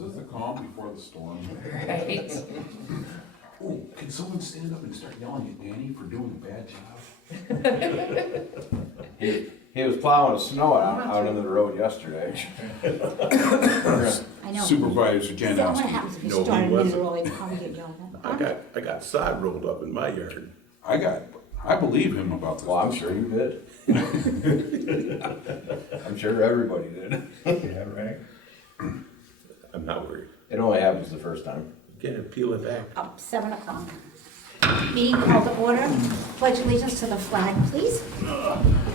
this the calm before the storm? Right. Oh, can someone stand up and start yelling at Danny for doing a bad job? He was plowing snow out into the road yesterday. I know. Supervisor Is that what Janowski. happens if you No, he start a minute wasn't. early, you probably get yelled at? I got sod rolled up in my yard. I believe him about this. Well, I'm sure you did. I'm sure everybody did. Yeah, right. I'm not worried. It only happens the first time. Again, peel it back. Up 7 o'clock. Meeting called to order. Pledge allegiance to the flag, please.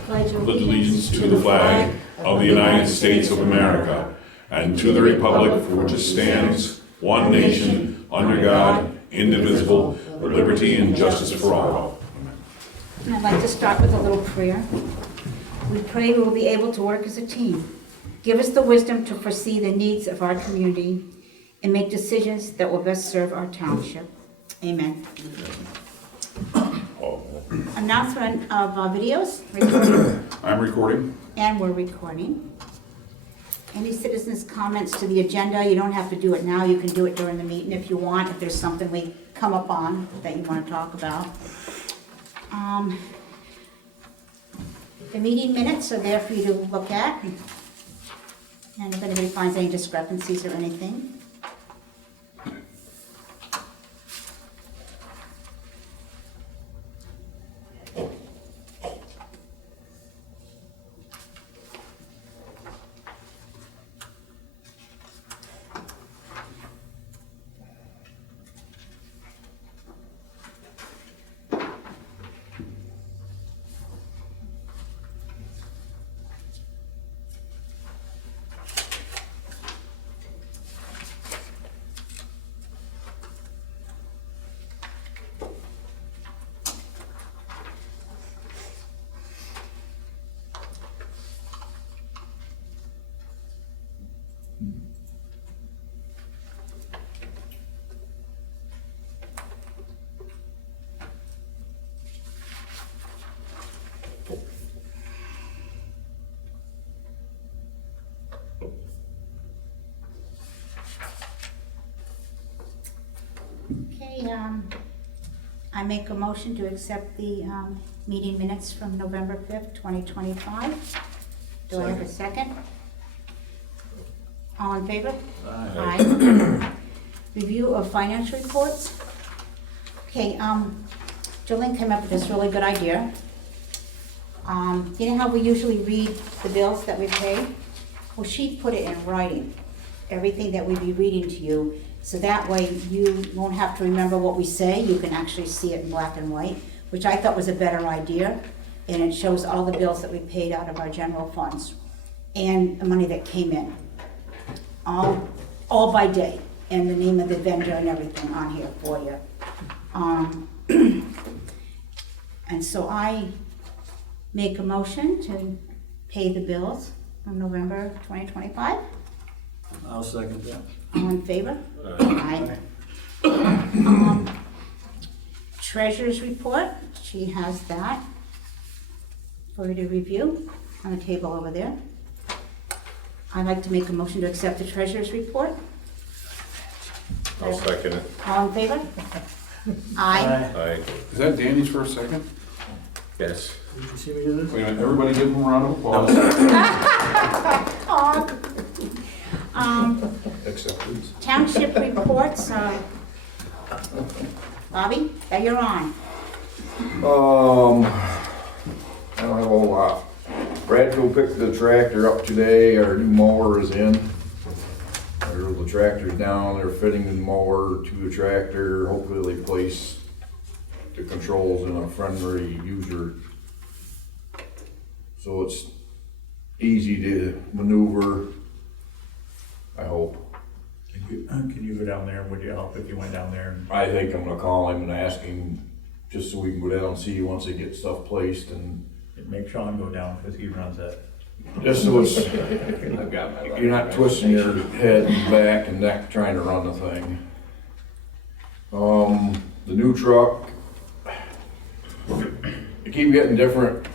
Pledge Pledge allegiance to the flag of the United States of America and to the republic for which it stands, one nation, under God, indivisible, with liberty and justice for all. And I'd like to start with a little prayer. We pray we will be able to work as a team. Give us the wisdom to foresee the needs of our community and make decisions that will best serve our township. Amen. Announcement of videos, recording, I'm recording. and we're recording. Any citizens' comments to the agenda, you don't have to do it now, you can do it during the meeting if you want, if there's something we come up on that you want to talk about. The meeting minutes are there for you to look at. And if anybody finds any discrepancies or anything. Okay, I make a motion to accept the meeting minutes from November 5th, 2025. Do I have a second? All in favor? Aye. Review of financial reports. Okay, Jolene came up with this really good idea. You know how we usually read the bills that we pay? Well, she put it in writing, everything that we be reading to you, so that way you won't have to remember what we say, you can actually see it in black and white, which I thought was a better idea, and it shows all the bills that we paid out of our general funds, and the money that came in, all by day, and the name of the vendor and everything on here for you. And so I make a motion to pay the bills from November 2025. I'll second that. All in favor? Aye. Treasurer's report, she has that for you to review on the table over there. I'd like to make a motion to accept the treasurer's report. I'll second it. All in favor? Aye. Aye. Is that Danny's for a second? Yes. Did you see me do this? Wait a minute, everybody give him a round of applause. Aw. Acceptance. Township reports, Bobby, that you're on. I don't have a whole lot. Bradfield picked the tractor up today, our new mower is in. The tractor's down, they're fitting the mower to the tractor, hopefully they place the controls in a friendly user. So it's easy to maneuver, I hope. Can you go down there? Would you help if you went down there? I think I'm gonna call him and ask him, just so we can go down and see once they get stuff placed and Make Sean go down because he runs that. just so it's, I've got my. you're not twisting your head and back and neck trying to run the thing. The new truck, they keep getting different,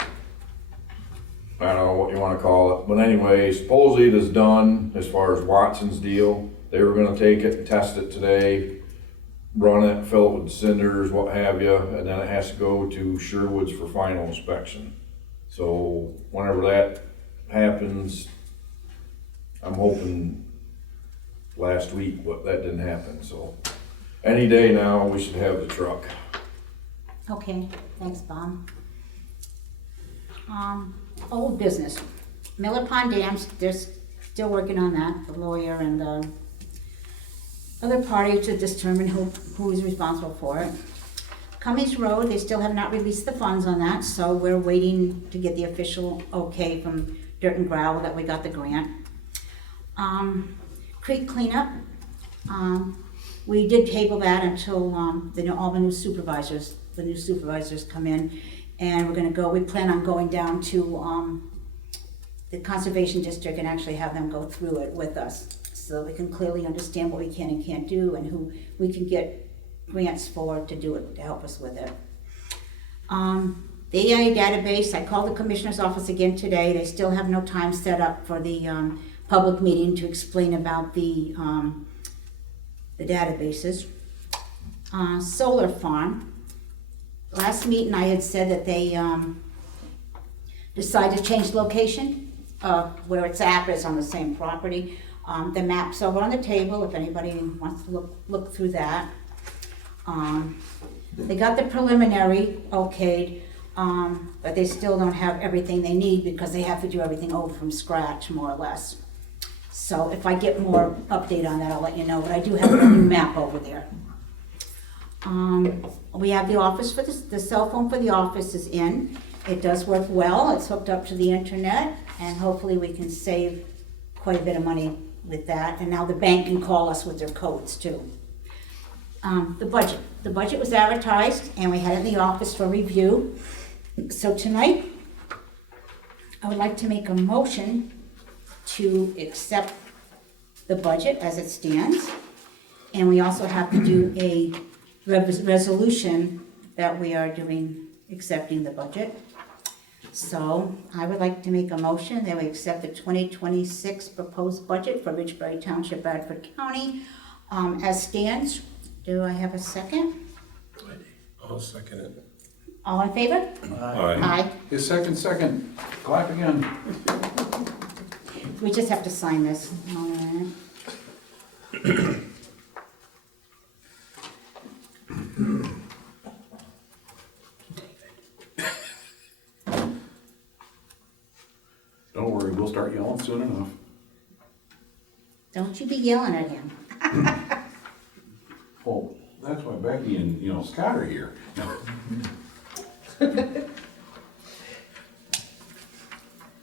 I don't know what you wanna call it, but anyway, supposedly it is done as far as Watson's deal. They were gonna take it and test it today, run it, fill it with cinders, what have you, and then it has to go to Sherwood's for final inspection. So whenever that happens, I'm hoping last week, but that didn't happen, so. Any day now, we should have the truck. Okay, thanks, Bob. Old business. Miller Pond Dams, they're still working on that, the lawyer and the other party to determine who is responsible for it. Cummings Road, they still have not released the funds on that, so we're waiting to get the official okay from Dirt and Gravel that we got the grant. Creek cleanup, we did table that until all the new supervisors come in, and we plan on going down to the Conservation District and actually have them go through it with us, so we can clearly understand what we can and can't do and who we can get grants for to do it, to help us with it. The EIA database, I called the Commissioner's office again today. They still have no time set up for the public meeting to explain about the databases. Solar farm. Last meeting I had said that they decided to change location. Where it's at, but it's on the same property. The map's over on the table if anybody wants to look through that. They got the preliminary okayed, but they still don't have everything they need because they have to do everything over from scratch, more or less. So if I get more update on that, I'll let you know, but I do have a new map over there. We have the office for the cell phone for the office is in. It does work well. It's hooked up to the internet, and hopefully we can save quite a bit of money with that. And now the bank can call us with their codes too. The budget was advertised, and we had it in the office for review. So tonight, I would like to make a motion to accept the budget as it stands. And we also have to do a resolution that we are accepting the budget. So I would like to make a motion that we accept the 2026 proposed budget for Ridgebury Township, Bradford County, as stands. Do I have a second? I'll second it. All in favor? Aye. His second, clap again. We just have to sign this. Don't worry, we'll start yelling soon enough. Don't you be yelling at him. Well, that's why Becky and, Scott are here.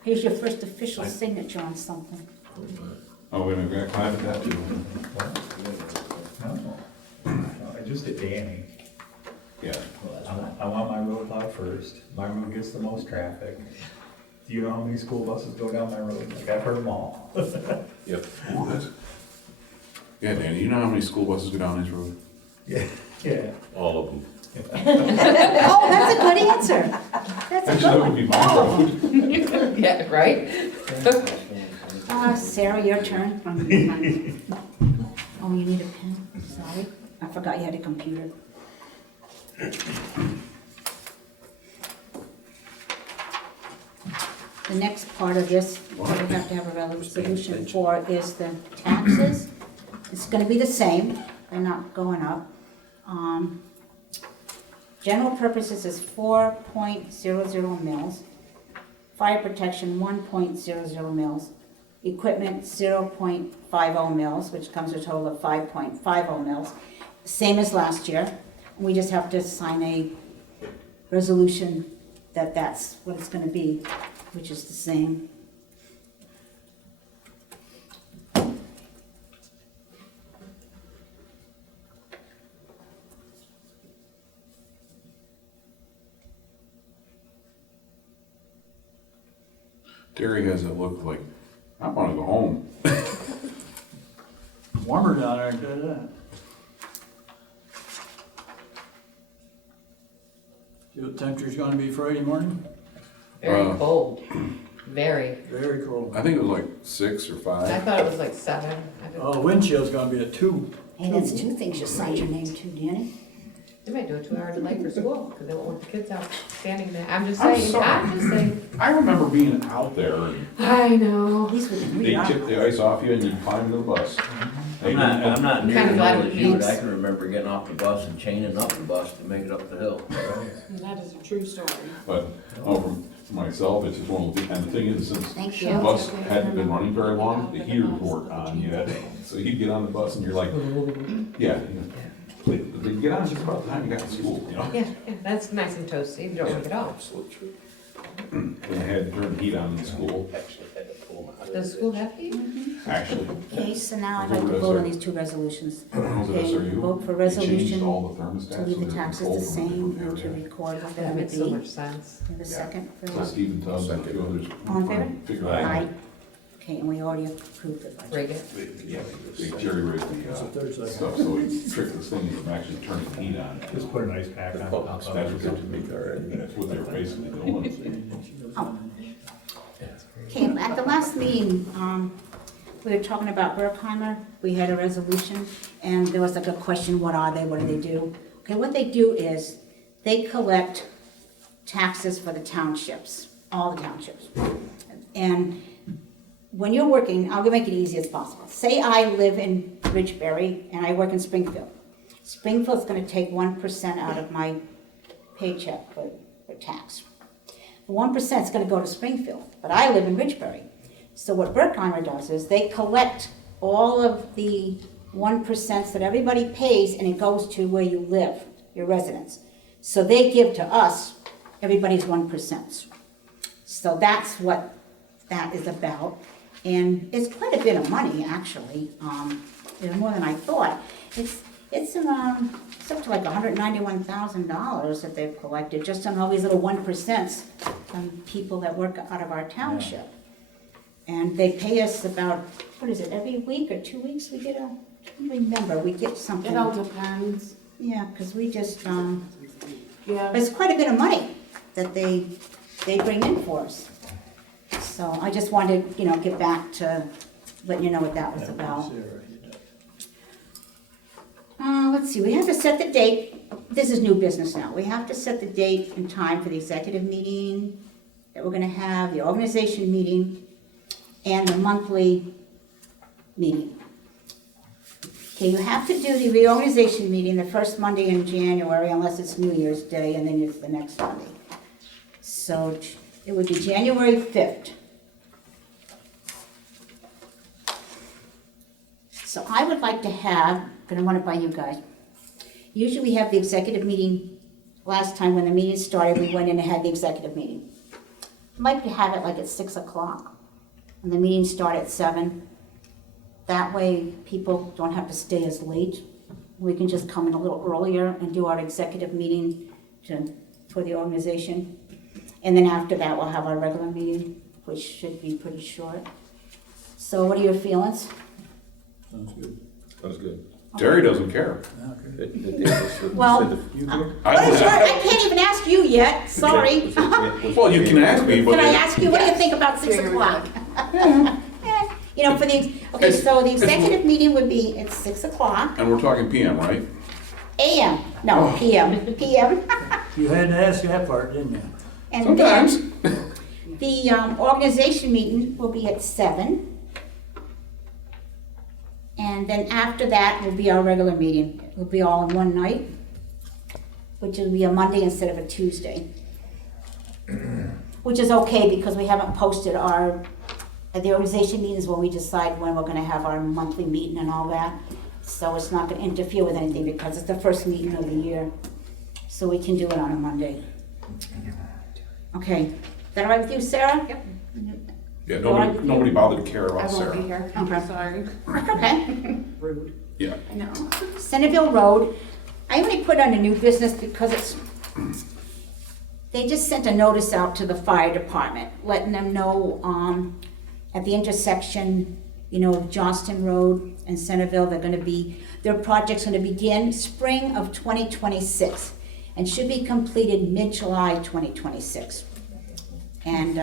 Here's your first official signature on something. Oh, we're gonna clap at that too. No, just at Danny. Yeah. I want my road plowed first. My road gets the most traffic. Do you know how many school buses go down my road? Like, I've heard them all. Yep. Ooh, yeah, Danny, you know how many school buses go down this road? Yeah. All of them. Oh, that's a good answer. That's a Actually, good that would one. be my road. Yeah, right? Sarah, your turn. Oh, you need a pen? Sorry. I forgot you had a computer. The next part of this, we have to have a resolution for is the taxes. It's gonna be the same, they're not going up. General purposes is 4.00 mils. Fire protection, 1.00 mils. Equipment, 0.50 mils, which comes to a total of 5.50 mils. Same as last year. We just have to sign a resolution that that's what it's gonna be, which is the same. Terry has it look like, I wanna go home. Warmer down there, I can tell you that. See what the temperature's gonna be Friday morning? Very Uh, cold. Very. Very cold. I think it was like 6 or I 5. thought it was like 7. I don't- Oh, wind chill's gonna be a 2. Hey, that's 2 things you signed your name to, Danny. They might do a 2-hour delay for school, because they won't want the kids out standing there. I'm just I'm saying, sorry. I'm just saying. I remember being out there and I know. These were the they real. tip the ice off you and you climb into the bus. I'm not Kinda nearly glad old it as you, but means- I can remember getting off the bus and chaining up the bus to make it up the hill. That is a true story. But, for myself, it's just one of the, and the thing is, since Thank the you. bus hadn't been running very long, the heaters weren't on yet. So you'd get on the bus and you're like, yeah, they get on just about the time you got to school, you know? Yeah, that's nice and toasty, if you don't want to get off. And I had to turn the heat on in school, Does school have heat? actually. Okay, so now I'd like to vote on these 2 resolutions. Was it Okay, SRU? vote for They changed resolution all the thermostats to leave so the they're taxes the controlled from same different and to area. record what That that would makes so be. much sense. Have a second for So that? Stephen Tubbs and a few others. All in favor? Figure out. Aye. Okay, and we already approved the budget. Rate it. Yeah, they jerry rigged the stuff, so he tricked this thing from actually turning the heat on. Just put an ice pack on top of That's it. what they were basically doing. Oh. Okay, at the last meeting, we were talking about Berkheimer. We had a resolution, and there was like a question, what are they, what do they do? Okay, what they do is, they collect taxes for the townships, all the townships. And when you're working, I'll make it easy as possible. Say I live in Ridgebury and I work in Springfield. Springfield's gonna take 1% out of my paycheck for tax. 1% is gonna go to Springfield, but I live in Ridgebury. So what Berkheimer does is they collect all of the 1% that everybody pays and it goes to where you live, your residence. So they give to us everybody's 1%. So that's what that is about. And it's quite a bit of money, actually. It's more than I thought. It's up to like $191,000 that they've collected just on all these little 1% from people that work out of our township. And they pay us about, what is it, every week or 2 weeks we get I don't remember, we get something. It all depends. Yeah, because we just, Yeah. but it's quite a bit of money that they bring in for us. So I just wanted, get back to letting you know what that was about. Let's see, we have to set the date. This is new business now. We have to set the date and time for the executive meeting that we're gonna have, the organization meeting, and the monthly meeting. Okay, you have to do the reorganization meeting the first Monday in January unless it's New Year's Day and then it's the next Monday. So it would be January 5th. So I would like to have, gonna run it by you guys. Usually we have the executive meeting, last time when the meeting started, we went in and had the executive meeting. I'd like to have it like at 6 o'clock, and the meeting start at 7. That way people don't have to stay as late. We can just come in a little earlier and do our executive meeting for the organization. And then after that, we'll have our regular meeting, which should be pretty short. So what are your feelings? Sounds good. That's good. Terry doesn't care. Well, what is your, I can't even ask you yet, sorry. Well, you can ask me, but. Can I ask you, what do you think about 6 o'clock? For the, okay, so the executive meeting would be at 6 o'clock, And we're talking PM, right? AM, no, PM, PM. You had to ask that part, didn't you? And then Sometimes. the organization meeting will be at 7. And then after that will be our regular meeting. It will be all in one night, which will be a Monday instead of a Tuesday. Which is okay because we haven't posted the organization meetings when we decide when we're gonna have our monthly meeting and all that. So it's not gonna interfere with anything because it's the first meeting of the year. So we can do it on a Monday. Okay, is that all right with you, Sarah? Yep. Yeah, nobody bothered to care about Sarah. here. Okay. Sorry. Okay. Rude. Yeah. I know. Centerville Road, I only put on a new business because they just sent a notice out to the fire department, letting them know, at the intersection, of Johnston Road and Centerville, their project's gonna begin spring of 2026 and should be completed mid-July 2026. And,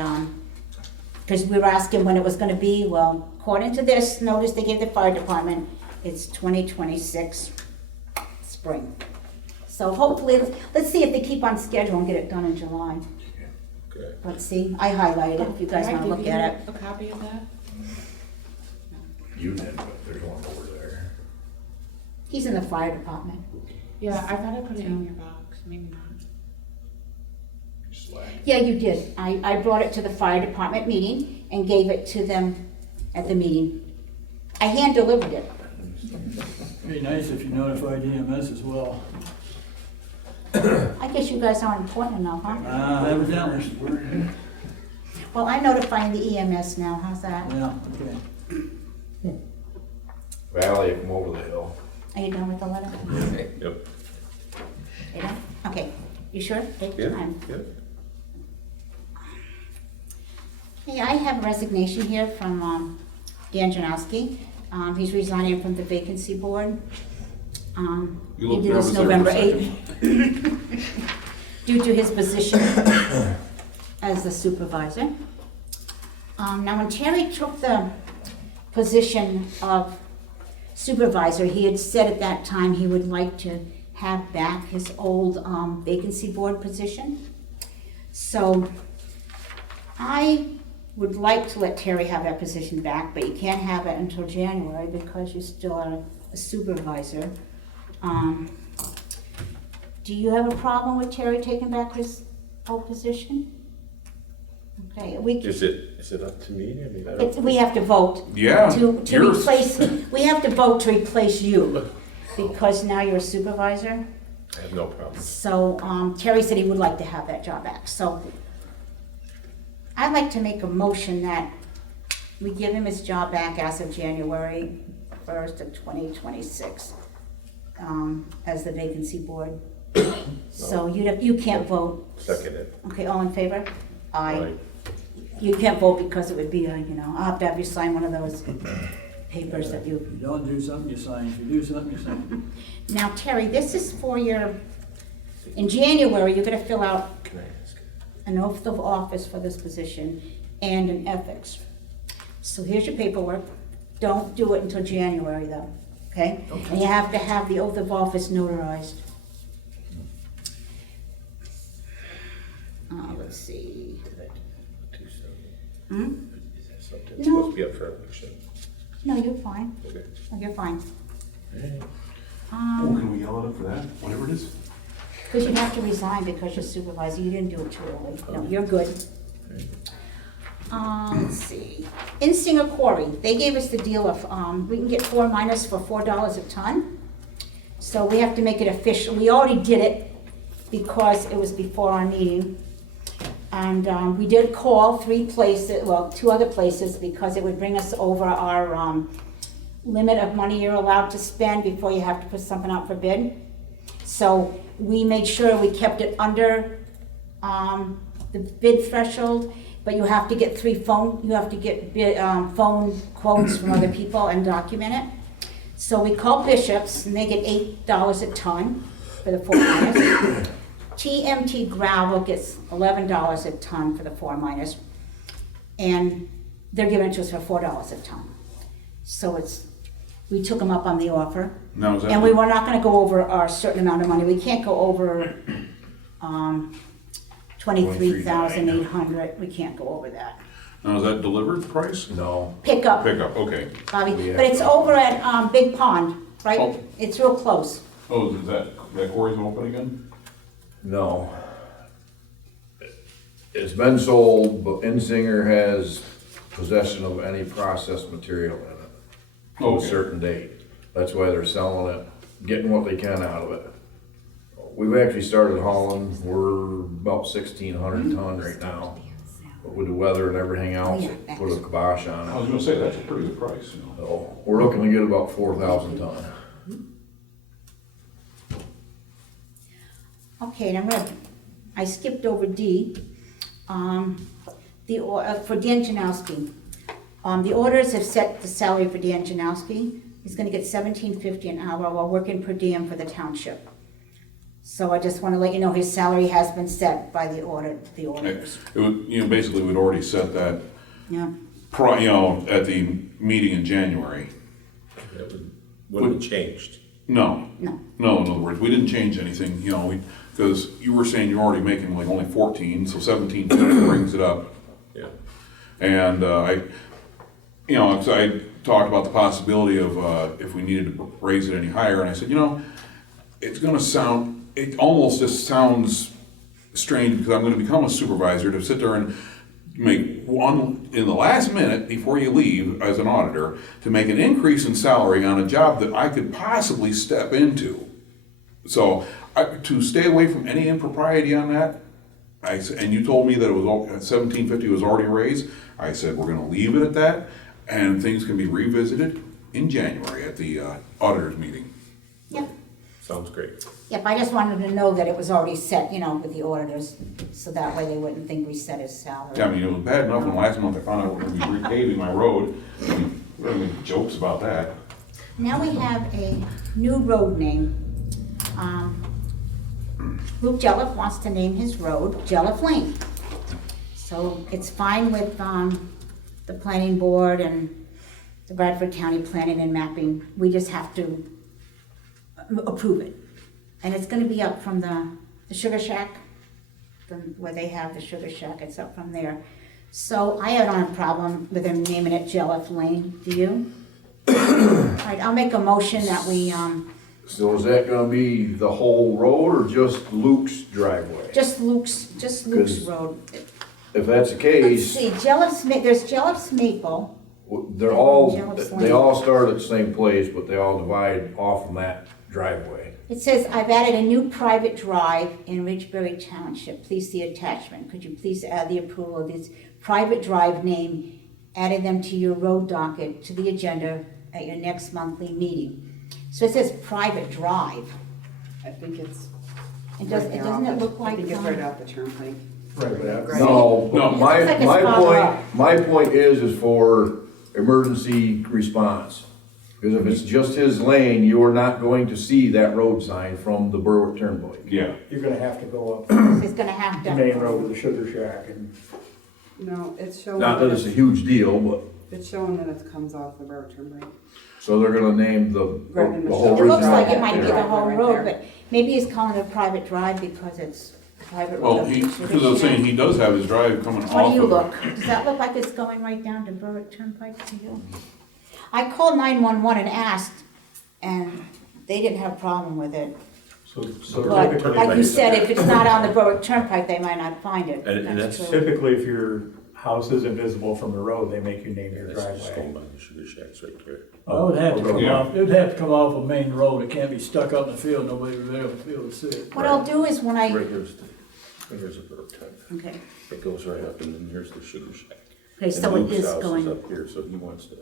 Because we were asking when it was gonna be, well, according to this notice they gave the fire department, it's 2026 spring. So hopefully, let's see if they keep on schedule and get it done in July. Okay. Let's see, I highlighted it if you guys Can I wanna look give at you it. A copy of that? You did, but there's one over there. He's in the fire department. Yeah, I thought I put it in your box, maybe not. Slack. Yeah, you did. I brought it to the fire department meeting and gave it to them at the meeting. I hand delivered it. Be nice if you notified EMS as well. I guess you guys aren't important enough, huh? Evidently, Well, I'm notifying the EMS now, how's that? yeah, okay. Valley, come over the hill. Are you done with the letter? Yep. You done? Okay, you sure? Take your Yeah, time. yeah. Okay, I have a resignation here from Dan Janowski. He's resigning from the vacancy board. You He look did this nervous there for a November second. 8th. Due to his position as the supervisor. Now, when Terry took the position of supervisor, he had said at that time he would like to have back his old vacancy board position. So I would like to let Terry have that position back, but you can't have it until January because you still are a supervisor. Do you have a problem with Terry taking back his old position? Okay, Is it up to me? I mean, I don't. we have to vote. Yeah, To yours. replace, we have to vote to replace you, because now you're a supervisor. I have no problem. So, Terry said he would like to have that job back, so I'd like to make a motion that we give him his job back as of January 1st of 2026, as the vacancy board. So you can't vote. Second it. Okay, all in favor? Aye. Right. You can't vote because it would be, I'll have to have you sign one of those papers that you. If you don't do something, you sign. If you do something, you sign. Now, Terry, this is for in January, you're gonna fill out Can I ask? an oath of office for this position and an ethics. So here's your paperwork. Don't do it until January though, okay? And you have to have the oath of office notarized. Let's see. Did I do too soon? Hmm? Is that something No. supposed to be up for election? No, you're fine. Okay. No, you're fine. Oh, can we yell at him for that, whatever it is? Because you have to resign because you're supervisor, you didn't do it too early. No, you're good. Let's see. In Singer Quarry, they gave us the deal of, we can get 4 minus for $4 a ton. So we have to make it official. We already did it because it was before our meeting. And we did call 3 places, well, 2 other places, because it would bring us over our limit of money you're allowed to spend before you have to put something out for bid. So we made sure we kept it under the bid threshold, but you have to get phone quotes from other people and document it. So we called Bishop's and they get $8 a ton for the 4 minus. TMT gravel gets $11 a ton for the 4 minus. And they're giving it to us for $4 a ton. So we took them up on the offer. Now, is that? And we were not gonna go over our certain amount of money. We can't go over, 23,800. We can't go over that. Now, is that delivered price? No. Pickup, Pickup, okay. Bobby, Yeah. but it's over at, Big Pond, right? Oh. It's real close. Oh, is that quarry's open again? No. It's been sold, but Insinger has possession of any processed material in it to a Okay. certain date. That's why they're selling it, getting what they can out of it. We've actually started hauling, we're about 1,600 ton right now. But with the weather and everything else, it put a kibosh on I it. was gonna say, that's a pretty good price, So we're looking to get about 4,000 ton. Okay, and I skipped over D. For Dan Janowski. The orders have set the salary for Dan Janowski. He's gonna get $17.50 an hour while working per diem for the township. So I just wanna let you know his salary has been set by the orders. It would, basically, we'd already set that Yeah. at the meeting in January. That wouldn't have changed. No. No. No, in other words, we didn't change anything, because you were saying you're already making like only 14, so 17 brings it up. Yeah. And because I talked about the possibility of if we needed to raise it any higher, and I said, it's gonna sound, it almost just sounds strange because I'm gonna become a supervisor to sit there and make one, in the last minute before you leave as an auditor, to make an increase in salary on a job that I could possibly step into. So, to stay away from any impropriety on that, and you told me that it was $17.50 was already raised, I said, we're gonna leave it at that, and things can be revisited in January at the auditors meeting. Yep. Sounds great. Yep, I just wanted to know that it was already set, with the auditors, so that way they wouldn't think we set his salary. Yeah, I mean, it was bad enough when last month I found out we're gonna be repaving my road. I mean, we're gonna make jokes about that. Now we have a new road name. Luke Jelliff wants to name his road Jelliff Lane. So it's fine with the planning board and the Bradford County Planning and Mapping. We just have to approve it. And it's gonna be up from the Sugar Shack, where they have the Sugar Shack, it's up from there. So I don't have a problem with them naming it Jelliff Lane, do you? All right, I'll make a motion that we, So is that gonna be the whole road or just Luke's driveway? just Luke's 'Cause road. If that's the Let's case, see, there's Jelliff's Maple. they're all, Jelliff's they Lane. all start at the same place, but they all divide off from that driveway. It says, I've added a new private drive in Ridgebury Township. Please see attachment. Could you please add the approval of this private drive name, adding them to your road docket to the agenda at your next monthly meeting? So it says private drive. I think it's. Doesn't it look like? I think it's right off the turnpike. Right. No, No. but my, It looks like it's my farther point, up. my point is for emergency response. Because if it's just his lane, you are not going to see that road sign from the Berwick Turnpike. Yeah. You're gonna have to go up He's gonna have the to. main road to the Sugar Shack and No, it's showing. Not that it's a huge deal, but, It's showing that it comes off the Berwick turnpike. so they're gonna name the Right in the whole It Ridge looks like Drive. it might be the Yeah. whole Right road, there. but maybe he's calling it a private drive because it's a private road. Well, because I was saying, he does have his drive coming off of. What do you look? Does that look like it's going right down to Berwick Turnpike to you? I called 911 and asked, and they didn't have a problem with it. so But typically, like you said, if it's not on the Berwick Turnpike, they might not find it. And That's that's true. typically if your house is invisible from the road, they make you name your That's just going driveway. by the Sugar Shacks right there. Well, it would have to come Yeah. off, it would have to come off a main road, it can't be stuck up in the field, nobody would be able to see it. What I'll do is when I, Right here's a bird type. okay, It goes right up and then here's the Sugar Shack. okay, so And it Luke's is house going, up here, so he wants to.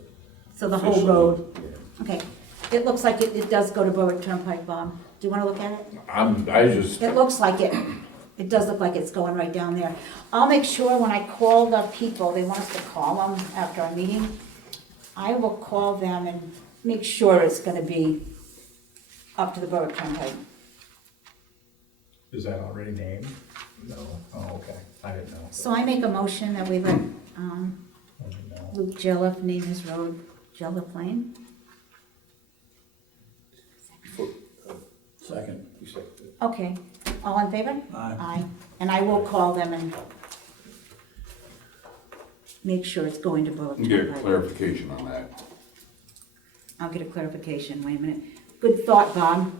so the whole officially- road, Yeah. okay. It looks like it does go to Berwick Turnpike, Bob. Do you wanna look at it? I just, It looks like it. It does look like it's going right down there. I'll make sure when I call the people, they want us to call them after our meeting, I will call them and make sure it's gonna be up to the Berwick Turnpike. Is that already named? no. Oh, okay, I didn't know. So I make a motion that we let, I didn't know. Luke Jelliff name his road Jelliff Lane. Second. You said- Okay, all in favor? Aye. And I will call them and make sure it's going to Berwick Get Turnpike. clarification on that. I'll get a clarification, wait a minute. Good thought, Bob.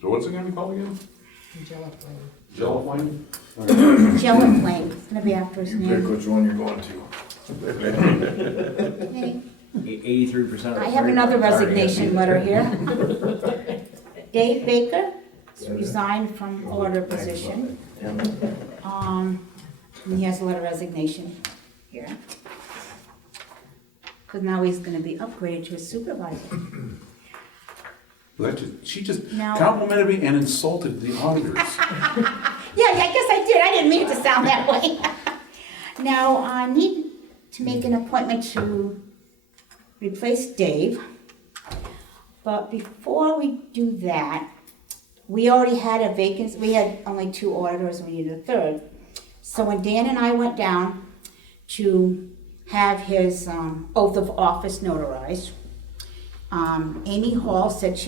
So what's it gonna be called again? Jelliff Lane. Jello Flame? Jelliff Lane, it's gonna be after his You pick name. which one you're going to. Okay. 83% of the. I have another resignation letter here. Dave Baker resigned from auditor position. And he has a letter of resignation here. Because now he's gonna be upgraded to a supervisor. She just Now- complimented me and insulted the auditors. Yeah, I guess I I didn't mean it to sound that way. Now, I need to make an appointment to replace Dave. But before we do that, we already had a vacancy, we had only 2 auditors and we needed a third. So when Dan and I went down to have his oath of office notarized, Amy Hall said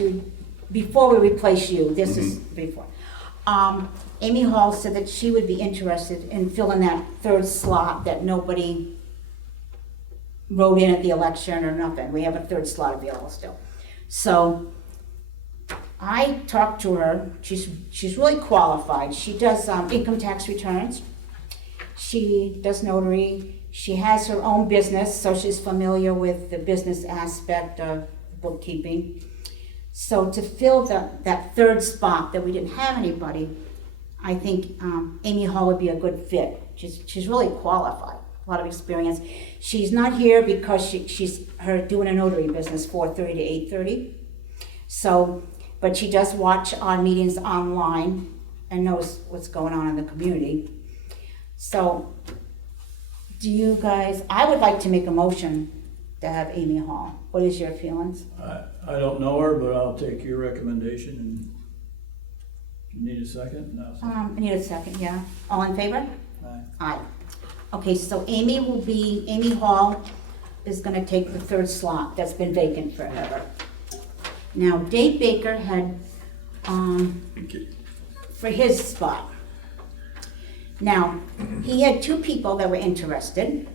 before we replace you, this is before, Amy Hall said that she would be interested in filling that third slot that nobody wrote in at the election or nothing. We have a third slot available still. So I talked to her. She's really qualified. She does income tax returns. She does notary. She has her own business, so she's familiar with the business aspect of bookkeeping. So to fill that third spot that we didn't have anybody, I think Amy Hall would be a good fit. She's really qualified, a lot of experience. She's not here because she's doing a notary business 4:30 to 8:30. So, but she does watch our meetings online and knows what's going on in the community. So, do you guys, I would like to make a motion to have Amy Hall. What is your feelings? I don't know her, but I'll take your recommendation and you need a second? No. I need a second, yeah. All in favor? Aye. Aye. Okay, so Amy Hall is gonna take the third slot that's been vacant forever. Now, Dave Baker had, for his spot. Now, he had 2 people that were interested,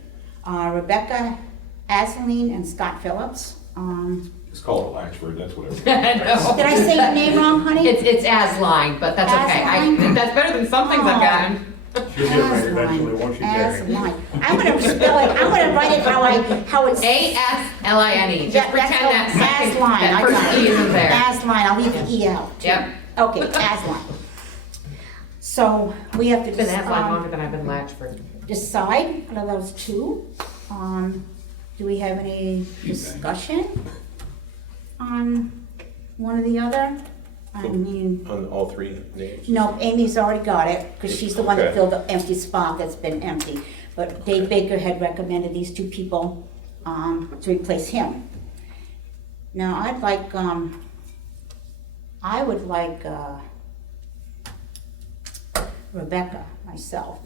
Rebecca Asseline and Scott Phillips. Just call it Latchford, that's whatever. No. Did I say your name wrong, honey? It's Asline, but that's okay. Asline? That's better than some things I've gotten. She'll get it right eventually, won't she, Jerry? Asline. I'm gonna spell it, I'm gonna write it how it's. Asline. Just pretend that second, Asline. that first E isn't there. Asline, I'll leave the E out. Yep. Okay, Asline. So we have to It's been Asline longer than I've been Latchford. decide out of those 2. Do we have any discussion on one or the other? I mean, On all 3 names? no, Amy's already got it, because she's the one that Okay. filled the empty spot that's been empty. But Dave Baker had recommended these 2 people to replace him. Now, I would like Rebecca, myself.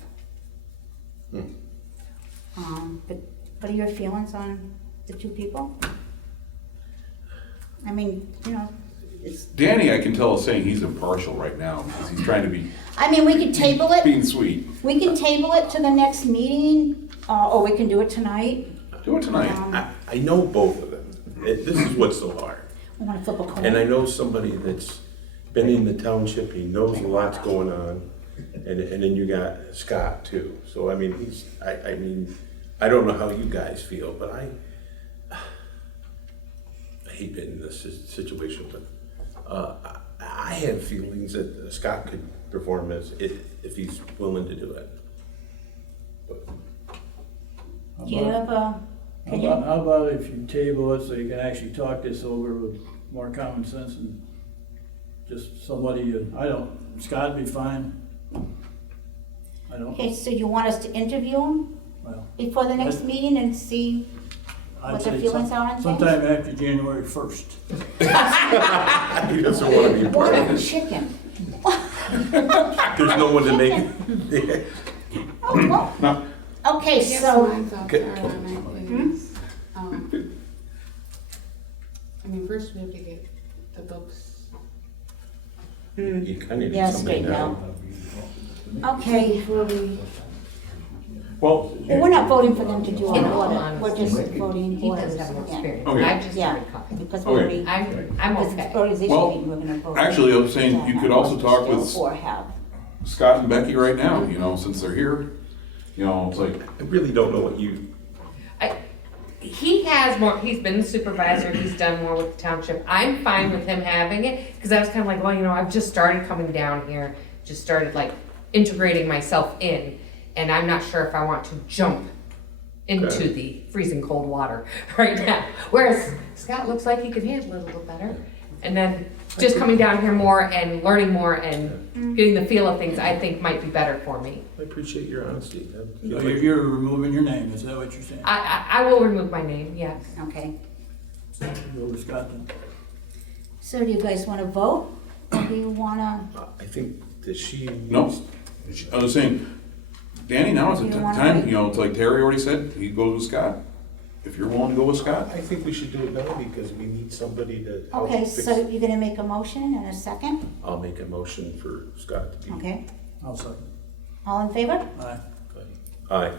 But what are your feelings on the 2 people? I mean, it's, Danny, I can tell, is saying he's impartial right now, because he's trying to be I mean, we could table it. being sweet. We can table it to the next meeting, or we can do it tonight. Do it tonight. I know both of them. This is what's so hard. We want to flip a coin. And I know somebody that's been in the township, he knows a lot's going on, and then you got Scott too. So I mean, I don't know how you guys feel, but I hate being in this situation, but I have feelings that Scott could perform if he's willing to do it. But Do you have a opinion? How about if you table it so you can actually talk this over with more common sense and just somebody, Scott'd be fine. I don't, Okay, so you want us to interview him well, before the next meeting and see I'd what their say feelings are on things? sometime after January 1st. he doesn't want to be part What of a it. chicken. There's no one to make it. Oh, well. No. Okay, Yes, so, mine's off there on it is, I mean, first we have to get the books. You kind of need yeah, somebody straighten now. out. Okay, Before we, Well, well, we're not voting for them to do In an all audit, honesty, we're just voting He orders. does have more Yeah. experience. Okay. I've just Yeah, started copying. because we Okay. already, I'm this okay. organization Well, meeting, we're gonna vote. actually, I was saying you could also talk with Or have. Scott and Becky right now, since they're here. It's like, I really don't know what you. He has more, he's been the supervisor, he's done more with the township. I'm fine with him having it, because I was kind of like, well, I've just started coming down here, just started like integrating myself in, and I'm not sure if I want to jump into Okay. the freezing cold water right now. Whereas Scott looks like he could handle it a little better. And then just coming down here more and learning more and getting the feel of things, I think might be better for me. I appreciate your honesty. So you're removing your name, is that what you're saying? I will remove my name, yes. Okay. Go with Scott then. So do you guys wanna vote, or do you wanna, I think that she. No, I was saying, Danny, now is the You wanna time, wait? you know, it's like Terry already said, he goes with Scott. If you're willing to go with Scott, I think we should do it now because we need somebody to help okay, fix. so you're gonna make a motion in a second? I'll make a motion for Scott to be. Okay, I'll second. all in favor? Aye. Aye.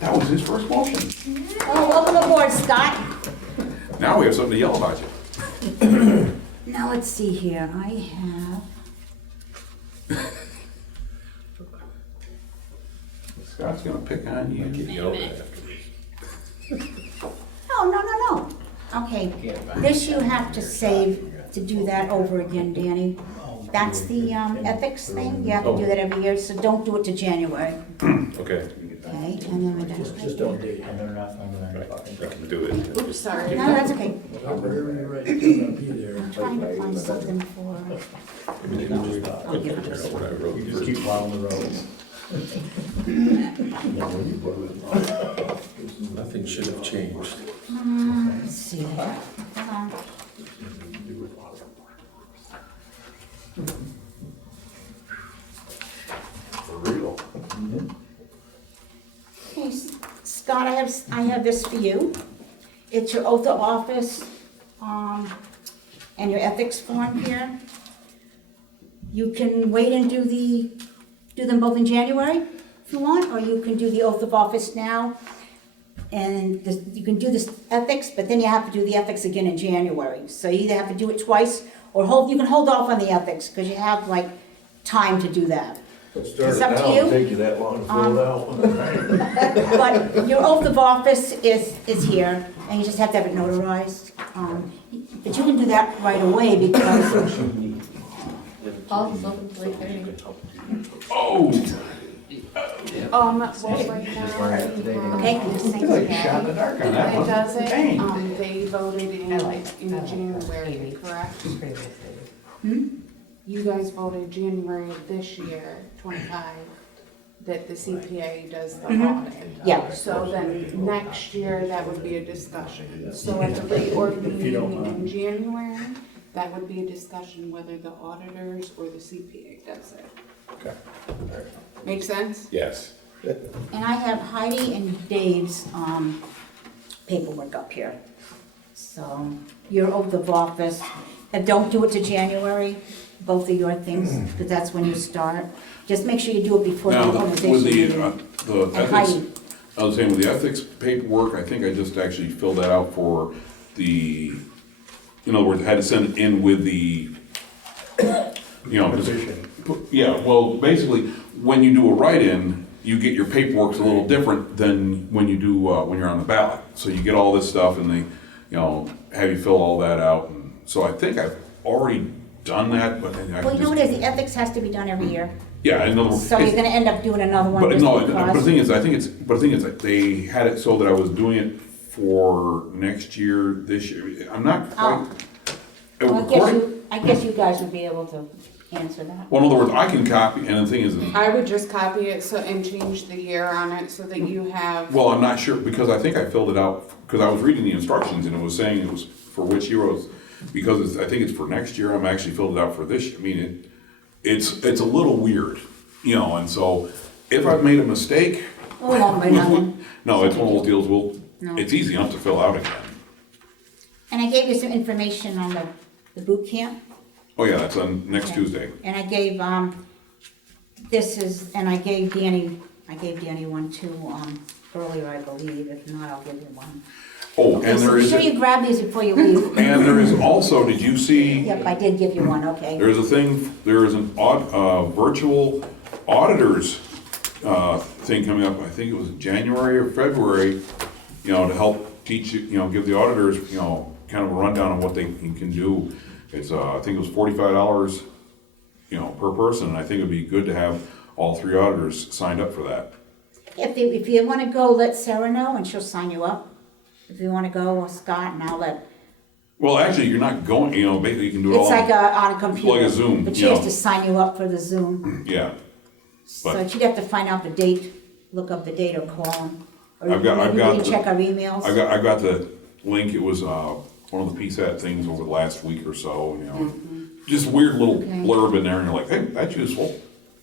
that was his first motion. Oh, welcome aboard, Scott. Now we have something to yell about you. Now, let's see here, I have, Scott's gonna pick on you. Get yelled at afterwards. no. Okay, this you have to save to do that over again, Danny. That's the ethics thing, you have to do that every year, so don't do it to January. Okay, Okay, and then we're done. Just don't date. And they're not finding any right, fucking. I can do it. Oops, sorry. No, that's okay. Whatever you're right, it's gonna be there. I'm trying to find something for, Maybe they can just I'll give it turn to out what I wrote You just first. keep plowing the roads. Nothing should have changed. let's see. Hold on. For real. Okay, Scott, I have this for you. It's your oath of office, and your ethics form here. You can wait and do them both in January if you want, or you can do the oath of office now. And you can do this ethics, but then you have to do the ethics again in January. So you either have to do it twice, or you can hold off on the ethics, because you have like time to do that. Start It's it up to now, you. it'll take you that long to fill it out. But your oath of office is here, and you just have to have it notarized. But you can do that right away, because, Paul's open till 8:30. Oh, Well, right now, we have. okay? like a shot in the dark on that It one. doesn't, Dang. they voted in January, correct? She's pretty nice lady. You guys voted January of this year, 25, that the CPA does the audit. Yeah. So then next year, that would be a discussion. So at the reorg meeting in January, that would be a discussion whether the auditors or the CPA does it. Okay. Make sense? Yes. And I have Heidi and Dave's paperwork up here. So your oath of office, and don't do it to January, both of your things, because that's when you start. Just make sure you do it before the now, organization with meeting. the And ethics, Heidi, I was saying with the ethics paperwork, I think I just actually filled that out for the, in other words, I had to send it in with the, you know, 'cause- yeah, well, basically, when you do a write-in, you get your paperwork's a little different than when you do, when you're on the ballot. So you get all this stuff and they, you know, have you fill all that out. And so I think I've already done that, but then I well, you know just, what it is, the ethics has to be done every year. yeah, in other words. So you're it's- gonna end up doing another one But just no, but the because. thing is, I think it's, but the thing is, like, they had it so that I was doing it for next year, this year. I'm not quite. Well, According- I guess you guys would be able to answer that. Well, in other words, I can copy, and the thing is, I would just copy it and change the year on it so that you have. well, I'm not sure, because I think I filled it out, because I was reading the instructions, and it was saying it was for which year it was, because it's, I think it's for next year, I'm actually filled it out for this year. I mean, it's a little weird, you know, and so, if I've made a mistake. Oh, it won't be nothing. No, it's one of those deals, No. it's easy enough to fill out again. And I gave you some information on the boot camp. Oh, yeah, that's on next Tuesday. And I gave, and I gave Danny one too, earlier, I believe. If not, I'll give you one. Oh, and there Be is, sure you grab these before you leave. and there is also, did you see? Yep, I did give you one, okay. There's a thing, there is an virtual auditors, thing coming up, I think it was January or February, you know, to help teach you, you know, give the auditors, you know, kind of a rundown on what they can do. It's, I think it was $45, you know, per person, and I think it'd be good to have all 3 auditors signed up for that. If you wanna go, let Sarah know and she'll sign you up. If you wanna go, Scott, and I'll let Well, actually, you're not going, basically you can do it all. It's like on a computer. Like a Zoom, But she you has know. to sign you up for the Zoom. Yeah. So But- she'd have to find out the date, look up the date or call them. Or I've got maybe we can the- check our emails. I got the link, it was, one of the PSAT things over the last week or so, just weird little Okay. blurb in there, and you're like, hey, that's useful.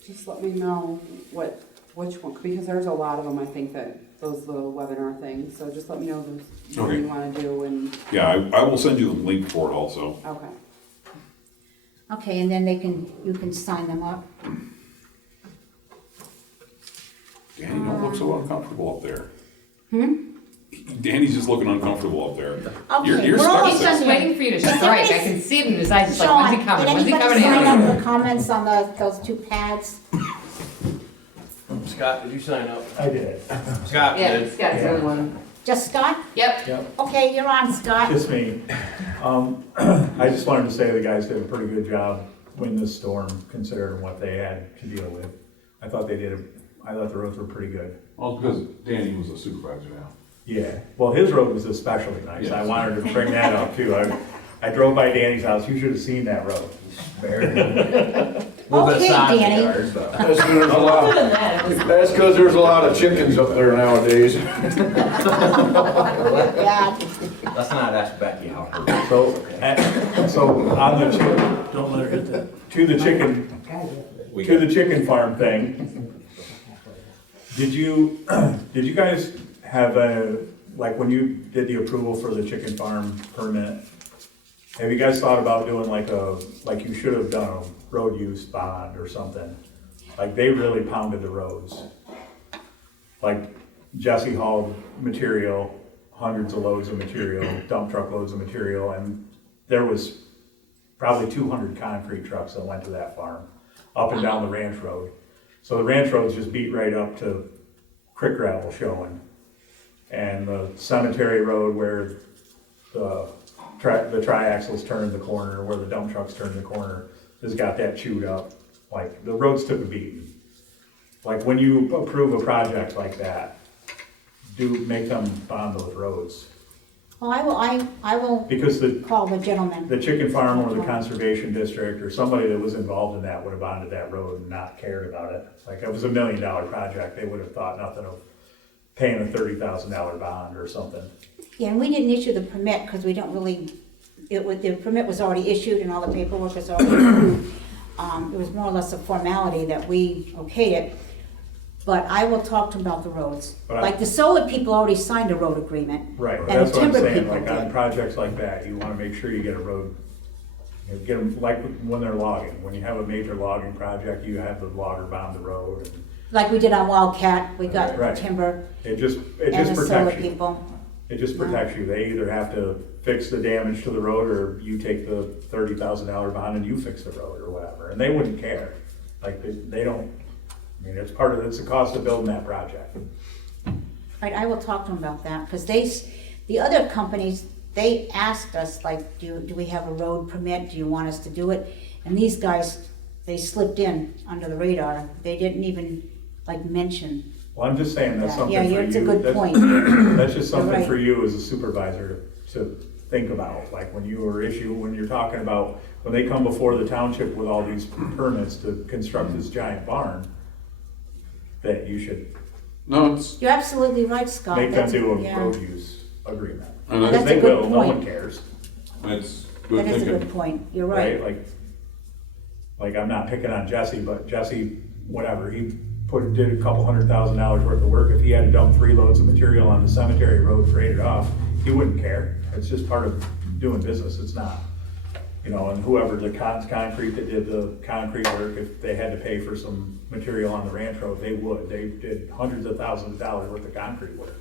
Just let me know which one, because there's a lot of them, I think, that, those little webinar things, so just let me know the one Okay. you wanna do and, Yeah, I will send you the link for it also. okay. Okay, and then you can sign them up. Danny, don't look so uncomfortable up there. Danny's just looking uncomfortable up there. Okay, You're we're stuck He's with just it. waiting for you to strike. I can see it in his eyes, he's like, Sean, when's he coming, did when's he anybody coming sign in? up for comments on those two pads? Scott, did you sign up? I did. Scott Yeah, did. Scott's the only one. Just Scott? Yep. Yep, Okay, you're on, Scott. just me. I just wanted to say the guys did a pretty good job in this storm, considering what they had to deal with. I thought I thought the roads were pretty good. Well, because Danny was a supervisor now. Yeah, well, his road was especially nice. I Yes. wanted to bring that up too. I drove by Danny's house. You should have seen that road. Okay, Danny. That's 'cause there's a lot, that's 'cause there's a lot of chickens up there nowadays. Yeah. Let's not ask Becky how her. So on the Don't let her hit that. to the chicken farm thing, did you guys have like when you did the approval for the chicken farm permit, have you guys thought about doing like you should have done a road use bond or something? Like they really pounded the roads. Like Jesse hauled material, hundreds of loads of material, dump truck loads of material, and there was probably 200 concrete trucks that went to that farm, up and down the ranch road. So the ranch road's just beat right up to creek gravel showing. And the cemetery road where the triaxles turn the corner, where the dump trucks turn the corner, has got that chewed up. Like, the roads took a beating. Like, when you approve a project like that, make them bond those roads. Well, I will Because call the gentleman. the chicken farm or the conservation district or somebody that was involved in that would have bonded that road and not cared about it. Like, if it was $1 million project, they would have thought nothing of paying a $30,000 bond or something. Yeah, and we didn't issue the permit because we don't really, the permit was already issued and all the paperwork was already approved. It was more or less a formality that we okayed it, but I will talk to them about the roads. But Like the solar people already signed a road agreement. Right, And that's the what I'm timber saying, people like on did. projects like that, you wanna make sure you get a road, get them, like when they're logging, when you have a major logging project, you have the logger bond the road, and Like we did on Wildcat, we got Right. timber it just and the solar protects you. people. It just protects you, they either have to fix the damage to the road, or you take the $30,000 bond and you fix the road, or whatever, and they wouldn't care. Like, they don't, I mean, it's the cost of building that project. Right, I will talk to them about that, because the other companies, they asked us, like, do we have a road permit, do you want us to do it? And these guys, they slipped in under the radar, they didn't even, like, mention. Well, I'm just saying, that's Yeah, something yeah, for you. it's a good That's- point. That's just something right. for you as a supervisor to think about, like when you're talking about, when they come before the township with all these permits to construct this giant barn, that you should No, it's, You're absolutely right, Scott. make them That's- do a yeah. road use agreement. and That's that's, They a good will, no one point. cares, that's good That is a thinking. good point, you're right? right. Like I'm not picking on Jesse, but Jesse, whatever, he did a couple $100,000 worth of work. If he had to dump 3 loads of material on the cemetery road, trade it off, he wouldn't care. It's just part of doing business, it's not. And whoever the concrete that did the concrete work, if they had to pay for some material on the ranch road, they would. They did hundreds of thousands of dollars worth of concrete work.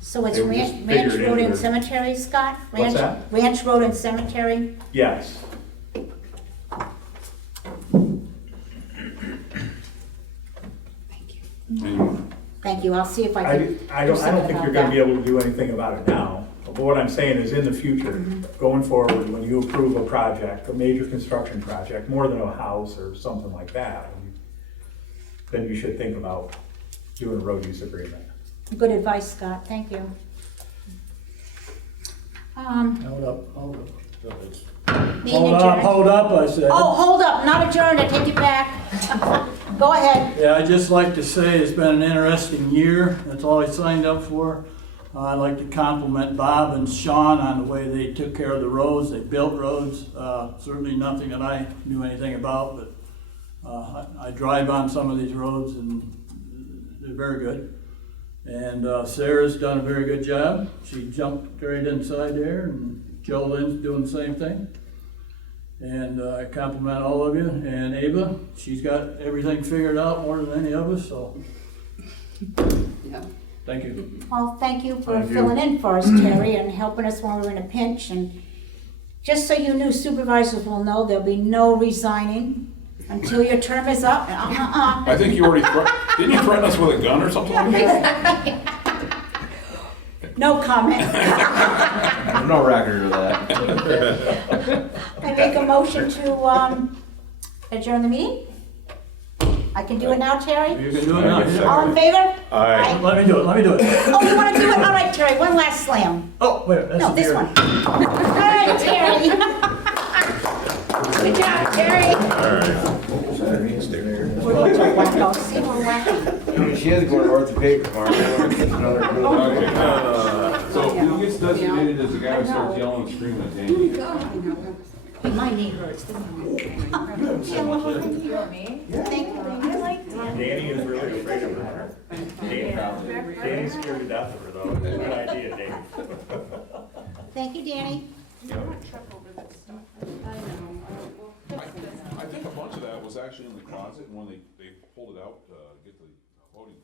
So it's They would just Ranch figure it Road in and their- Cemetery, Scott? What's that? Ranch Road and Cemetery? Yes, And Thank you, I'll see if I I can. don't something think about you're gonna that. be able to do anything about it now. But what I'm saying is in the future, going forward, when you approve a project, a major construction project, more than a house or something like that, then you should think about doing a road use agreement. Good advice, Scott, thank you. Hold up. Meeting Hold up, adjourned. hold up, I said. Oh, hold up, not adjourned, I take it back. Go ahead. Yeah, I'd just like to say it's been an interesting year. That's all I signed up for. I'd like to compliment Bob and Sean on the way they took care of the roads. They built roads. Certainly nothing that I knew anything about, but I drive on some of these roads and they're very good. And Sarah's done a very good job. She jumped right inside there, and Joe Lynn's doing the same thing. And I compliment all of you. And Ava, she's got everything figured out more than any of us, so Yeah. thank you. Well, thank you for Thank you. filling in for us, Terry, and helping us when we were in a pinch. And just so you knew, supervisors will know, there'll be no resigning until your term is up. I think you already, didn't you threaten us with a gun or something like that? No comment. There's no record of that. I make a motion to adjourn the meeting. I can do it now, Terry? You can do it now. yeah. All in favor? Aye. Let me do it. Oh, you want to do it? All right, Terry, one last slam. Oh, wait, that's No, this here. one. All right, Terry. Good job, Terry. We're going to wacko. See, we're wacky. She has to go to orthopedic farm. Another group. So who gets designated as the guy who starts yelling and screaming at Danny? My knee hurts. Thank you. I like that. Danny is really afraid of her. Danny's scared to death of her though. Good idea, Danny. Thank you, Danny. I think a bunch of that was actually in the closet, and when they pulled it out to get the voting.